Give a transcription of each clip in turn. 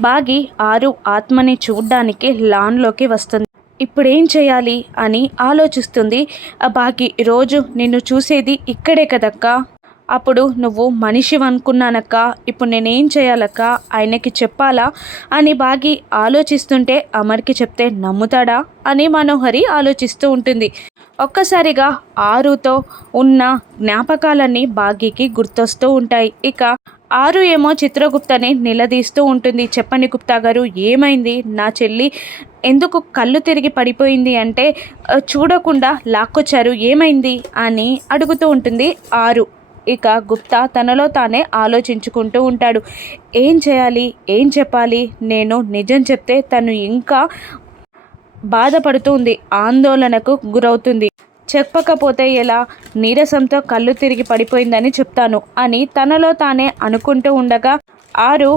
బాగి ఆరు ఆత్మని చూడ్డానికి లాన్లోకి వస్తుంది. ఇప్పుడేం చేయాలి అని ఆలోచిస్తుంది. ఆ బాగి రోజు నిన్ను చూసేది ఇక్కడే కదక్క? అప్పుడు నువ్వు మనిషి అనుకున్నానక్క ఇప్పుడు నేనేం చేయాలక్క? ఆయనకి చెప్పాలా? అని బాగి ఆలోచిస్తుంటే అమర్కి చెప్తే నమ్ముతాడా? అని మనోహరి ఆలోచిస్తూ ఉంటుంది. ఒక్కసారిగా ఆరుతో ఉన్న జ్ఞాపకాలన్నీ బాగీకి గుర్తొస్తూ ఉంటాయి. ఇక ఆరు ఏమో చిత్రగుప్తని నిలదీస్తూ ఉంటుంది. చెప్పండి గుప్తా గారు ఏమైంది? నా చెల్లి ఎందుకు కళ్ళు తిరిగి పడిపోయింది అంటే చూడకుండా లాక్కొచ్చారు ఏమైంది? అని అడుగుతూ ఉంటుంది ఆరు. ఇక గుప్తా తనలో తానే ఆలోచించుకుంటూ ఉంటాడు. ఏం చేయాలి? ఏం చెప్పాలి? నేను నిజం చెప్తే తను ఇంకా బాధపడుతుంది ఆందోళనకు గురవుతుంది. చెప్పకపోతే ఎలా? నీరసంతో కళ్ళు తిరిగి పడిపోయిందని చెప్తాను అని తనలో తానే అనుకుంటూ ఉండగా ఆరు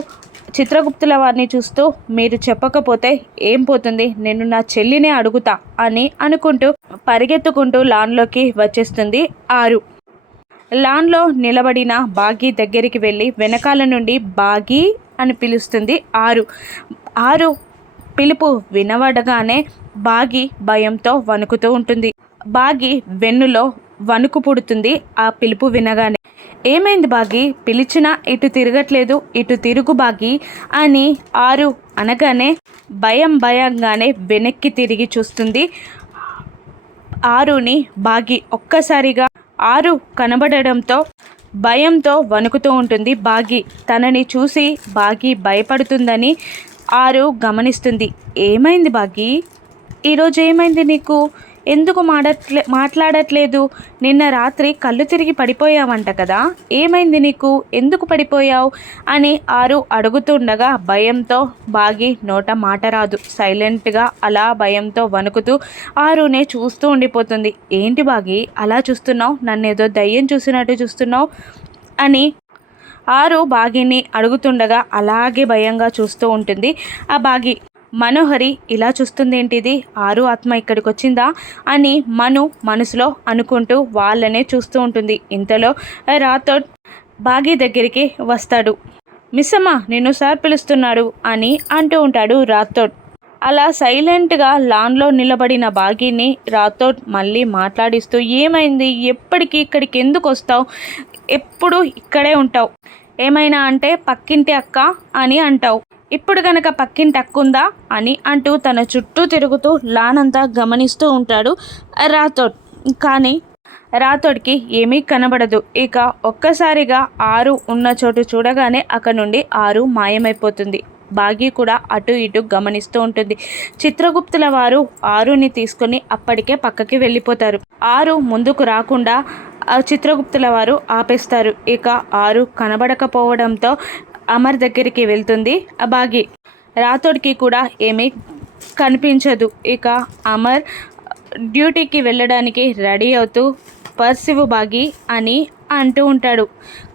చిత్రగుప్తుల వారిని చూస్తూ మీరు చెప్పకపోతే ఏం పోతుంది? నేను నా చెల్లినే అడుగుతా అని అనుకుంటూ పరిగెత్తుకుంటూ లాన్లోకి వచ్చేస్తుంది ఆరు. లాన్లో నిలబడిన బాగీ దగ్గరికి వెళ్ళి వెనకాల నుండి బాగీ అని పిలుస్తుంది ఆరు. ఆరు పిలుపు వినబడగానే బాగి భయంతో వణుకుతూ ఉంటుంది. బాగి వెన్నులో వణుకు పుడుతుంది. ఆ పిలుపు వినగానే ఏమైంది బాగి? పిలిచినా ఇటు తిరగట్లేదు ఇటు తిరుగు బాగి అని ఆరు అనగానే భయం భయంగానే వెనక్కి తిరిగి చూస్తుంది. ఆరుని బాగి ఒక్కసారిగా ఆరు కనబడడంతో భయంతో వణుకుతూ ఉంటుంది. బాగి తనని చూసి బాగి భయపడుతుందని ఆరు గమనిస్తుంది. ఏమైంది బాగి? ఈరోజు ఏమైంది నీకు? ఎందుకు మాడట్లే మాట్లాడట్లేదు? నిన్న రాత్రి కళ్ళు తిరిగి పడిపోయావంట కదా? ఏమైంది నీకు? ఎందుకు పడిపోయావు? అని ఆరు అడుగుతుండగా భయంతో బాగి నోట మాట రాదు. సైలెంట్గా అలా భయంతో వణుకుతూ ఆరునే చూస్తూ ఉండిపోతుంది. ఏంటి బాగి? అలా చూస్తున్నావు? నన్ను ఏదో దయ్యం చూసినట్టు చూస్తున్నావు? అని ఆరు బాగిని అడుగుతుండగా అలాగే భయంగా చూస్తూ ఉంటుంది. ఆ బాగి మనోహరి ఇలా చూస్తుంది ఏంటిది ఆరు ఆత్మ ఇక్కడికి వచ్చిందా అని మను మనసులో అనుకుంటూ వాళ్ళనే చూస్తూ ఉంటుంది. ఇంతలో రాథోడ్ బాగి దగ్గరికి వస్తాడు. మిస్సమ్మ నిన్ను సార్ పిలుస్తున్నాడు అని అంటూ ఉంటాడు రాథోడ్ అలా సైలెంట్గా లాన్లో నిలబడిన బాగీని రాథోడ్ మళ్ళీ మాట్లాడిస్తూ ఏమైంది? ఎప్పటికీ ఇక్కడికి ఎందుకు వస్తావు? ఎప్పుడు ఇక్కడే ఉంటావు. ఏమైనా అంటే పక్కింటి అక్క అని అంటావు. ఇప్పుడు గనక పక్కింటి టక్కుందా అని అంటూ తన చుట్టూ తిరుగుతూ లానంతా గమనిస్తూ ఉంటాడు రాథోడ్. కానీ రాథోడ్కి ఏమీ కనబడదు. ఇక ఒక్కసారిగా ఆరు ఉన్న చోటు చూడగానే అక్కడ నుండి ఆరు మాయమైపోతుంది. బాగి కూడా అటు ఇటు గమనిస్తూ ఉంటుంది. చిత్రగుప్తుల వారు ఆరుని తీసుకొని అప్పటికే పక్కకి వెళ్ళిపోతారు. ఆరు ముందుకు రాకుండా చిత్రగుప్తుల వారు ఆపేస్తారు. ఇక ఆరు కనబడకపోవడంతో అమర్ దగ్గరికి వెళ్తుంది. ఆ బాగి రాథోడ్కి కూడా ఏమీ కనిపించదు. ఇక అమర్ డ్యూటీకి వెళ్ళడానికి రెడీ అవుతూ పర్సివ్ బాగి అని అంటూ ఉంటాడు.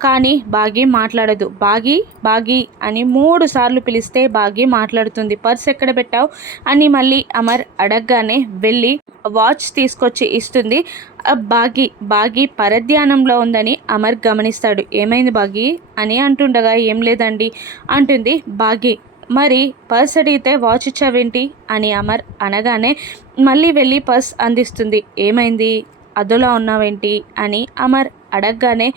కానీ బాగి మాట్లాడదు. బాగి బాగి అని మూడు సార్లు పిలిస్తే బాగి మాట్లాడుతుంది. పర్స్ ఎక్కడ పెట్టావు? అని మళ్ళీ అమర్ అడగగానే వెళ్ళి వాచ్ తీసుకొచ్చి ఇస్తుంది. బాగీ బాగి బాగి పరధ్యానంలో ఉందని అమర్ గమనిస్తాడు. ఏమైంది బాగి? అని అంటుండగా ఏం లేదండి అంటుంది బాగి. మరి పర్స్ అడిగితే వాచ్ ఇచ్చావేంటి? అని అమర్ అనగానే మళ్ళీ వెళ్ళి పర్స్ అందిస్తుంది. ఏమైంది? అదోలా ఉన్నావేంటి? అని అమర్ అడగగానే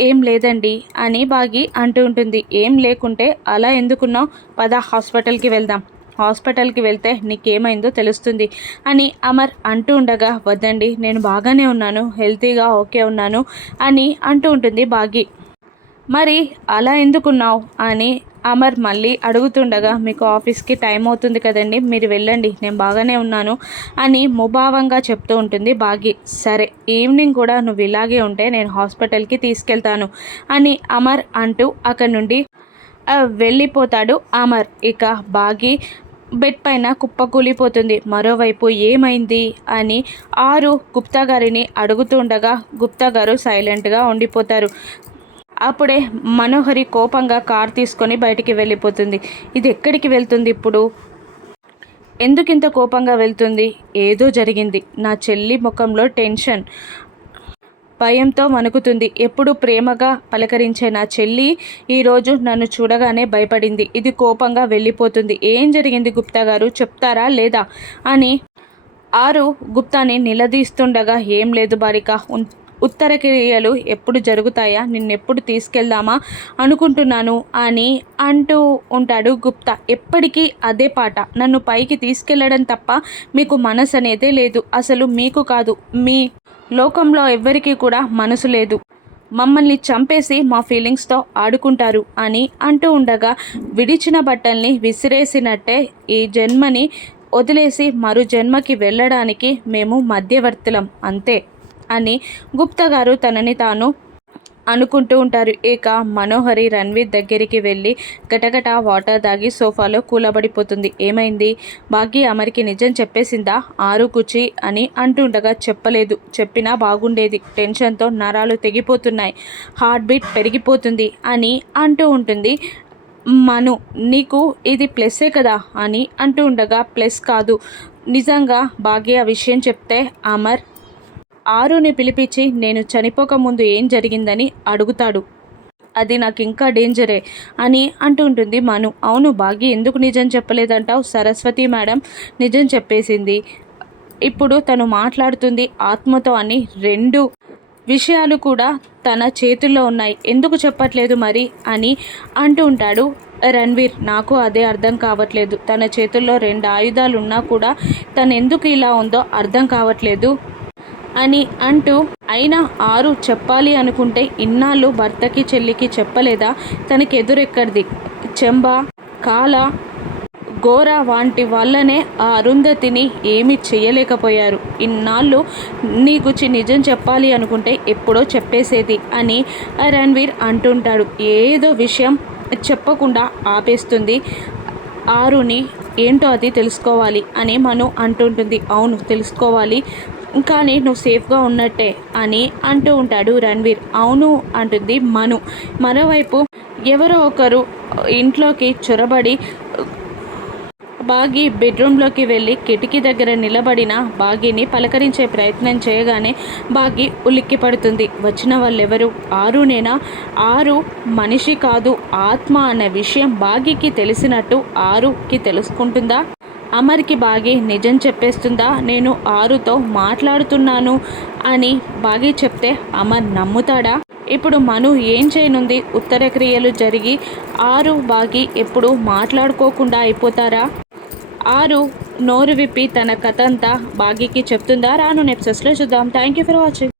ఏం లేదండి అని బాగి అంటూ ఉంటుంది. ఏం లేకుంటే అలా ఎందుకున్నావు? పద హాస్పిటల్కి వెళ్దాం. హాస్పిటల్కి వెళ్తే నీకేమైందో తెలుస్తుంది అని అమర్ అంటూ ఉండగా వద్దండి నేను బాగానే ఉన్నాను. హెల్తీగా ఓకే ఉన్నాను అని అంటూ ఉంటుంది బాగి. మరి అలా ఎందుకున్నావు? అని అమర్ మళ్ళీ అడుగుతుండగా మీకు ఆఫీస్కి టైం అవుతుంది కదండి మీరు వెళ్ళండి నేను బాగానే ఉన్నాను అని ముభావంగా చెప్తూ ఉంటుంది బాగి. సరే ఈవినింగ్ కూడా నువ్వు ఇలాగే ఉంటే నేను హాస్పిటల్కి తీసుకెళ్తాను అని అమర్ అంటూ అక్కడి నుండి వెళ్ళిపోతాడు అమర్. ఇక బాగి బెడ్ పైన కుప్ప కూలిపోతుంది. మరోవైపు ఏమైంది? అని ఆరు గుప్తా గారిని అడుగుతుండగా గుప్తా గారు సైలెంట్గా ఉండిపోతారు. అప్పుడే మనోహరి కోపంగా కార్ తీసుకొని బయటికి వెళ్ళిపోతుంది. ఇది ఎక్కడికి వెళ్తుంది ఇప్పుడు? ఎందుకింత కోపంగా వెళ్తుంది? ఏదో జరిగింది. నా చెల్లి ముఖంలో టెన్షన్ భయంతో వణుకుతుంది. ఎప్పుడు ప్రేమగా పలకరించే నా చెల్లి ఈరోజు నన్ను చూడగానే భయపడింది. ఇది కోపంగా వెళ్ళిపోతుంది. ఏం జరిగింది గుప్తా గారు? చెప్తారా లేదా? అని ఆరు గుప్తాని నిలదీస్తుండగా ఏం లేదు బారిక ఉత్తర క్రియలు ఎప్పుడు జరుగుతాయా? నిన్నెప్పుడు తీసుకెళ్దామా? అనుకుంటున్నాను అని అంటూ ఉంటాడు గుప్తా. ఎప్పటికీ అదే పాట. నన్ను పైకి తీసుకెళ్ళడం తప్ప మీకు మనసు అనేదే లేదు. అసలు మీకు కాదు. మీ లోకంలో ఎవ్వరికీ కూడా మనసు లేదు. మమ్మల్ని చంపేసి మా ఫీలింగ్స్తో ఆడుకుంటారు అని అంటూ ఉండగా విడిచిన బట్టల్ని విసిరేసినట్టే ఈ జన్మని వదిలేసి మరు జన్మకి వెళ్ళడానికి మేము మధ్యవర్తులం. అంతే. అని గుప్తా గారు తనని తాను అనుకుంటూ ఉంటారు. ఇక మనోహరి రణ్వీర్ దగ్గరికి వెళ్ళి గటగట వాటర్ దాగి సోఫాలో కూలబడిపోతుంది. ఏమైంది? భాగ్య అమరికి నిజం చెప్పేసిందా? ఆరు కుచి అని అంటుండగా చెప్పలేదు. చెప్పినా బాగుండేది. టెన్షన్తో నరాలు తెగిపోతున్నాయి. హార్ట్ బీట్ పెరిగిపోతుంది అని అంటూ ఉంటుంది. మను నీకు ఇది ప్లస్సే కదా అని అంటూ ఉండగా ప్లస్ కాదు. నిజంగా భాగ్య విషయం చెప్తే అమర్ ఆరుని పిలిపించి నేను చనిపోకముందు ఏం జరిగిందని అడుగుతాడు. అది నాకు ఇంకా డేంజరే అని అంటుంటుంది మను. అవును భాగ్య ఎందుకు నిజం చెప్పలేదంటావు? సరస్వతి మేడం నిజం చెప్పేసింది. ఇప్పుడు తను మాట్లాడుతుంది ఆత్మతో అని రెండు విషయాలు కూడా తన చేతుల్లో ఉన్నాయి. ఎందుకు చెప్పట్లేదు మరి? అని అంటూ ఉంటాడు రణ్వీర్. నాకు అదే అర్థం కావట్లేదు. తన చేతుల్లో రెండు ఆయుధాలు ఉన్నా కూడా తను ఎందుకు ఇలా ఉందో అర్థం కావట్లేదు. అని అంటూ అయినా ఆరు చెప్పాలి అనుకుంటే ఇన్నాళ్ళు భర్తకి చెల్లికి చెప్పలేదా? తనకి ఎదురెక్కడిది చెంబ కాల ఘోర వంటి వల్లనే ఆ అరుంధతిని ఏమీ చేయలేకపోయారు. ఇన్నాళ్ళు నీ గురించి నిజం చెప్పాలి అనుకుంటే ఎప్పుడో చెప్పేసేది అని రణ్వీర్ అంటుంటాడు. ఏదో విషయం చెప్పకుండా ఆపేస్తుంది. ఆరుని ఏంటో అది తెలుసుకోవాలి అని మను అంటుంటుంది. అవును తెలుసుకోవాలి. కానీ నువ్వు సేఫ్గా ఉన్నట్టే అని అంటూ ఉంటాడు రణ్వీర్. అవును అంటుంది మను. మరోవైపు ఎవరో ఒకరు ఇంట్లోకి చొరబడి బాగి బెడ్రూమ్లోకి వెళ్ళి కిటికీ దగ్గర నిలబడిన బాగిని పలకరించే ప్రయత్నం చేయగానే బాగి ఉలిక్కి పడుతుంది వచ్చిన వాళ్ళెవరు? ఆరునేనా ఆరు మనిషి కాదు ఆత్మ అనే విషయం బాగికి తెలిసినట్టు ఆరుకి తెలుసుకుంటుందా? అమర్కి బాగి నిజం చెప్పేస్తుందా? నేను ఆరుతో మాట్లాడుతున్నాను అని బాగి చెప్తే అమర్ నమ్ముతాడా? ఇప్పుడు మను ఏం చేయనుంది? ఉత్తర క్రియలు జరిగి ఆరు బాగి ఎప్పుడు మాట్లాడుకోకుండా అయిపోతారా? ఆరు నోరు విప్పి తన కథ అంతా బాగీకి చెప్తుందా? రాను నెప్సెస్లో చూద్దాం. Thank you for watching